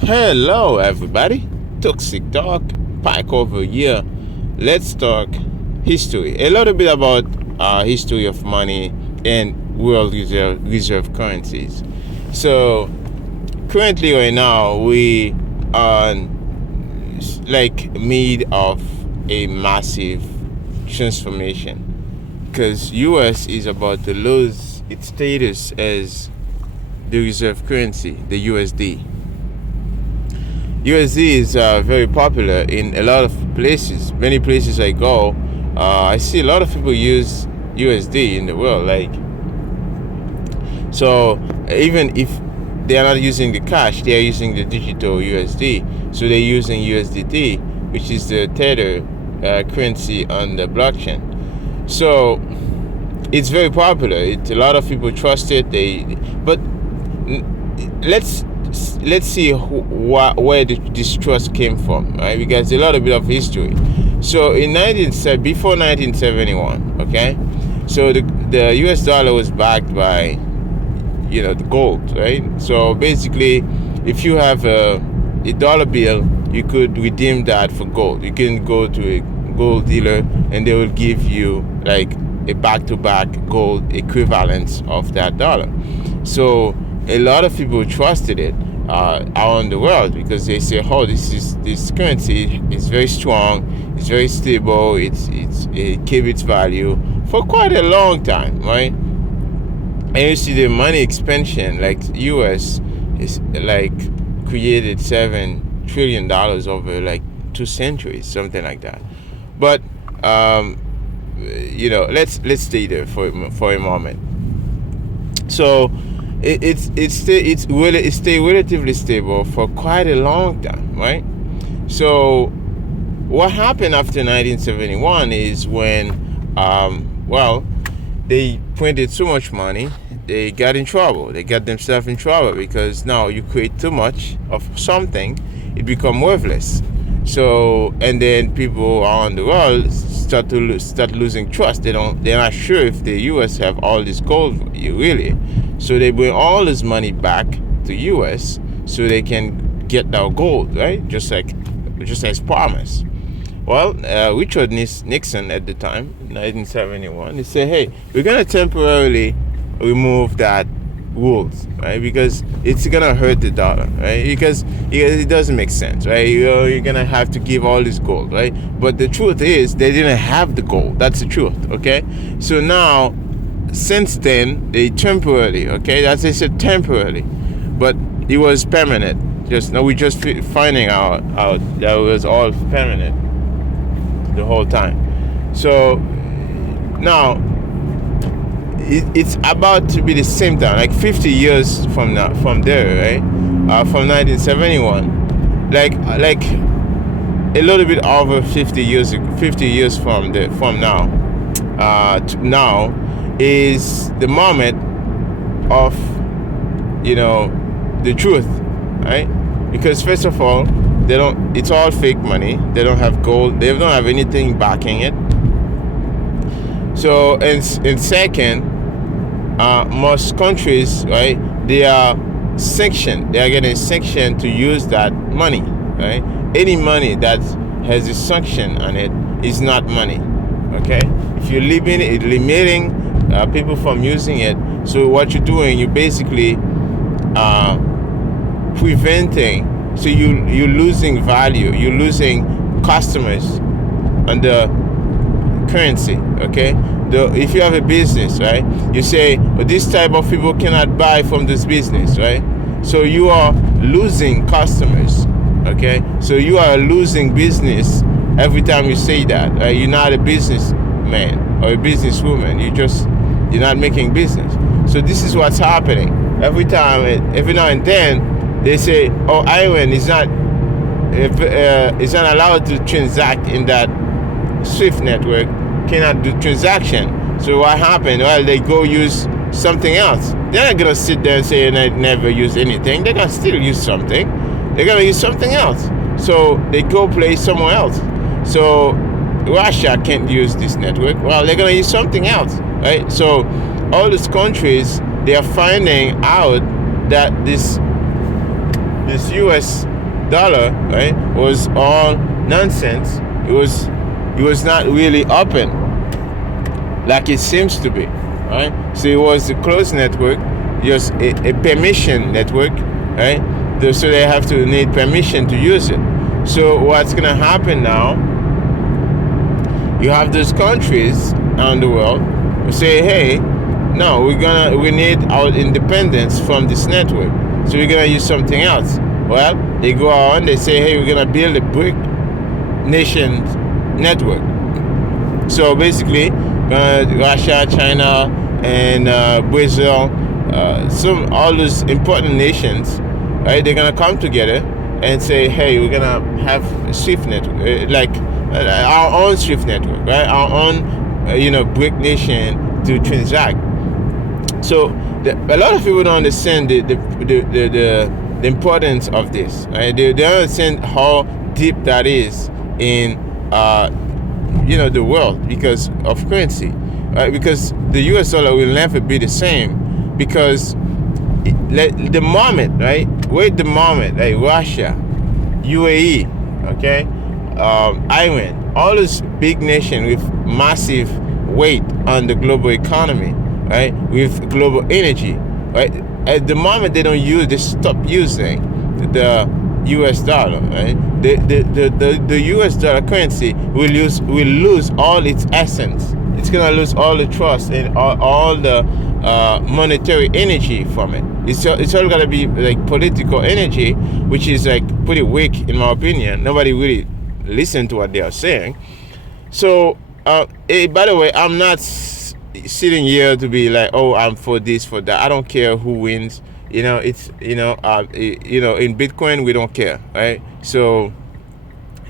Hello, everybody. Toxic Talk, Pike over here. Let's talk history. A little bit about history of money and world reserve currencies. So, currently, right now, we are like mid of a massive transformation because U.S. is about to lose its status as the reserve currency, the USD. USD is very popular in a lot of places. Many places I go, I see a lot of people use USD in the world. So even if they are not using the cash, they are using the digital USD. So they're using USDT, which is the tether currency on the blockchain. So it's very popular. A lot of people trust it. But let's see where this trust came from, right? Because a little bit of history. So before 1971, okay. So the US dollar was backed by, the gold, right? So basically, if you have a dollar bill, you could redeem that for gold. You can go to a gold dealer and they will give you like a back-to-back gold equivalent of that dollar. So a lot of people trusted it around the world because they say, "Oh, this currency is very strong, it's very stable, it kept its value for quite a long time, right?" And you see the money expansion, like U.S. is like created $7 trillion over like 2 centuries, something like that. But let's stay there for a moment. So it stayed relatively stable for quite a long time, right? So what happened after 1971 is when they printed so much money, they got in trouble. They got themselves in trouble because now you create too much of something, it becomes worthless. So, and then people around the world start losing trust. They're not sure if the U.S. have all this gold really. So they bring all this money back to U.S. so they can get their gold, right? Just as promised. Well, Richard Nixon at the time, 1971, he said, "Hey, we're gonna temporarily remove that rules, right? Because it's gonna hurt the dollar, right? Because it doesn't make sense, right? You're gonna have to give all this gold, right? But the truth is, they didn't have the gold. That's the truth, okay? So now, since then, they temporarily, okay? As I said, temporarily, but it was permanent. We're just finding out that it was all permanent the whole time. So now it's about to be the same time, like 50 years from there, right? From 1971, like a little bit over 50 years from now. To now is the moment of the truth, right? Because first of all, it's all fake money. They don't have gold. They don't have anything backing it. So, and second, most countries, right, they are sanctioned. They are getting sanctioned to use that money, right? Any money that has a sanction on it is not money, okay? If you're limiting people from using it, so what you're doing, you're basically preventing. So you're losing value. You're losing customers on the currency, okay? If you have a business, right, you say, well, this type of people cannot buy from this business, right? So you are losing customers, okay? So you are losing business every time you say that, right? You're not a businessman or a businesswoman. You're not making business. So this is what's happening. Every now and then, they say, "Oh, Ireland is not allowed to transact in that SWIFT network, cannot do transaction." So what happened? Well, they go use something else. They're not gonna sit there and say, "I never use anything." They're gonna still use something. They're gonna use something else. So they go play somewhere else. So Russia can't use this network. Well, they're gonna use something else, right? So all these countries, they are finding out that this this US dollar, right, was all nonsense. It was not really open like it seems to be, right? So it was a closed network, just a permission network, right? So they have to need permission to use it. So what's gonna happen now? You have those countries around the world who say, hey, no, we need our independence from this network, so we're gonna use something else. Well, they go on, they say, hey, we're gonna build a BRIC nations network. So basically, Russia, China, and Brazil, all those important nations, right? They're gonna come together and say, hey, we're gonna have a SWIFT network, our own SWIFT network, right? Our own, BRIC nation to transact. So a lot of people don't understand the importance of this, right? They don't understand how deep that is in the world, because of currency, right? Because the US dollar will never be the same, because the moment, right? Wait the moment, like Russia, UAE, okay, Iran, all those big nations with massive weight on the global economy, right? With global energy, right? At the moment they stop using the US dollar, right? The US dollar currency will lose all its essence. It's gonna lose all the trust and all the monetary energy from it. It's all gonna be like political energy, which is like pretty weak in my opinion. Nobody really listen to what they are saying. So by the way, I'm not sitting here to be like, oh, I'm for this, for that. I don't care who wins. It's in Bitcoin we don't care, right? So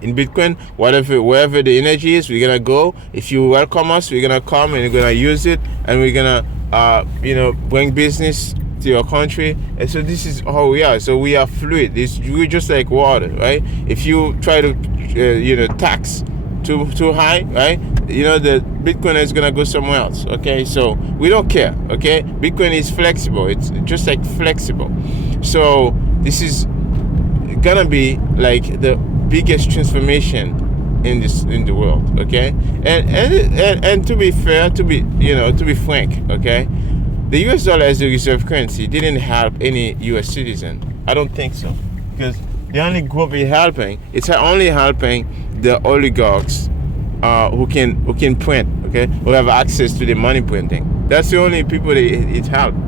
in Bitcoin, wherever the energy is, we're gonna go. If you welcome us, we're gonna come and we're gonna use it, and we're gonna bring business to your country. And so this is how we are. So we are fluid. We're just like water, right? If you try to tax too high, right? The Bitcoin is gonna go somewhere else. Okay, so we don't care. Okay, Bitcoin is flexible. It's just like flexible. So this is gonna be like the biggest transformation in the world. Okay, and to be fair, to be frank, okay, the US dollar as a reserve currency didn't help any US citizen. I don't think so, because the only group it's only helping the oligarchs who can print, okay, who have access to the money printing. That's the only people that it helps.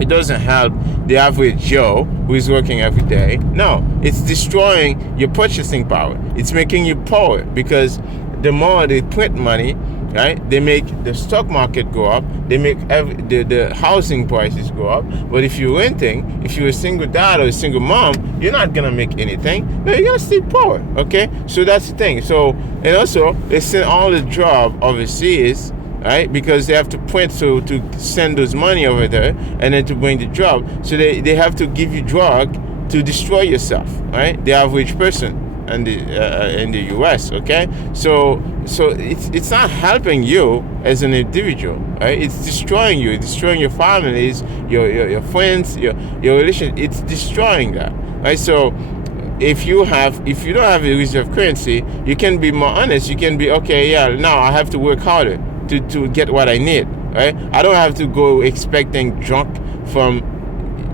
It doesn't help the average Joe who is working every day. No, it's destroying your purchasing power. It's making you poor, because the more they print money, right, they make the stock market go up, they make the housing prices go up. But if you're renting, if you're a single dad or a single mom, you're not gonna make anything. No, you're gonna stay poor. Okay, so that's the thing. So, and also they send all the job overseas, right? Because they have to print to send those money over there, and then to bring the job. So they have to give you drug to destroy yourself, right? The average person in the US, okay? So it's not helping you as an individual, right? It's destroying you. It's destroying your families, your friends, your relations. It's destroying that, right? So if you don't have a reserve currency, you can be more honest. You can be, okay, yeah, now I have to work harder to get what I need, right? I don't have to go expecting junk from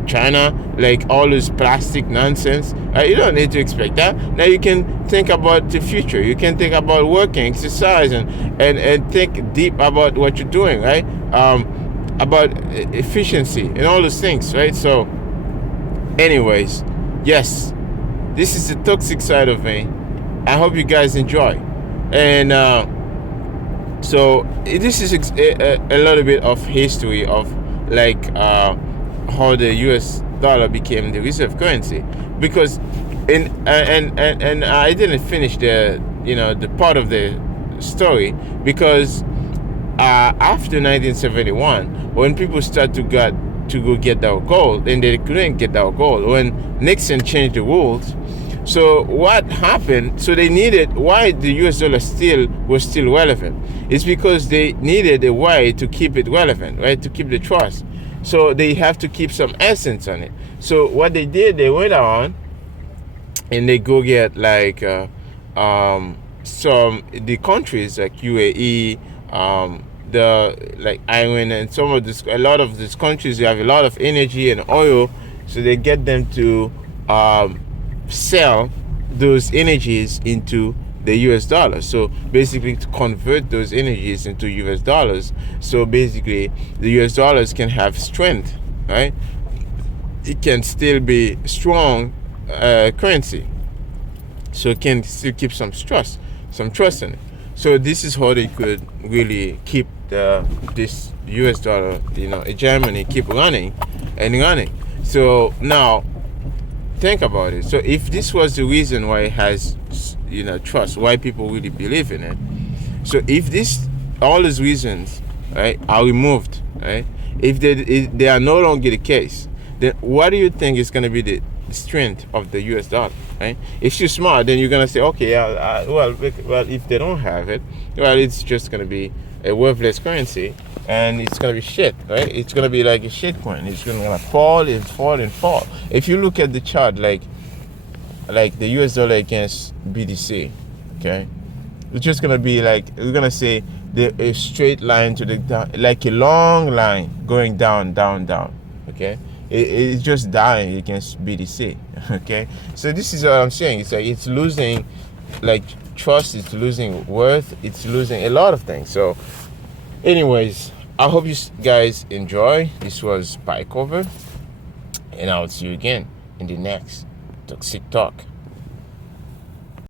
China, like all this plastic nonsense. You don't need to expect that. Now you can think about the future. You can think about working, exercise, and think deep about what you're doing, right? About efficiency and all those things, right? So anyways, yes, this is the toxic side of me. I hope you guys enjoy. And so this is a little bit of history of like how the US dollar became the reserve currency, because and I didn't finish the part of the story, because after 1971, when people started to go get our gold, and they couldn't get our gold when Nixon changed the rules. So what happened? So they needed, why the US dollar was still relevant? It's because they needed a way to keep it relevant, right? To keep the trust. So they have to keep some essence on it. So what they did, they went on and they go get like some the countries like UAE, the like Iran, and some of this, a lot of these countries, they have a lot of energy and oil, so they get them to sell those energies into the US dollar. So basically to convert those energies into US dollars, so basically the US dollars can have strength, right? It can still be strong currency, so it can still keep some trust in it. So this is how they could really keep this US dollar, Germany, keep running and running. So now think about it. So if this was the reason why it has trust, why people really believe in it, so if all these reasons, right, are removed, right, if they are no longer the case, then what do you think is going to be the strength of the US dollar, right? If you're smart, then you're going to say, okay, well, if they don't have it, well, it's just going to be a worthless currency, and it's going to be shit, right? It's going to be like a shit coin. It's going to fall and fall and fall. If you look at the chart, like the US dollar against BTC, okay, it's just going to be like, we're going to say a straight line to the down, like a long line going down, down, down, okay? It's just dying against BTC, okay? So this is what I'm saying. It's like it's losing, like, trust, it's losing worth, it's losing a lot of things. So anyways, I hope you guys enjoy. This was Pike Over, and I'll see you again in the next Toxic Talk.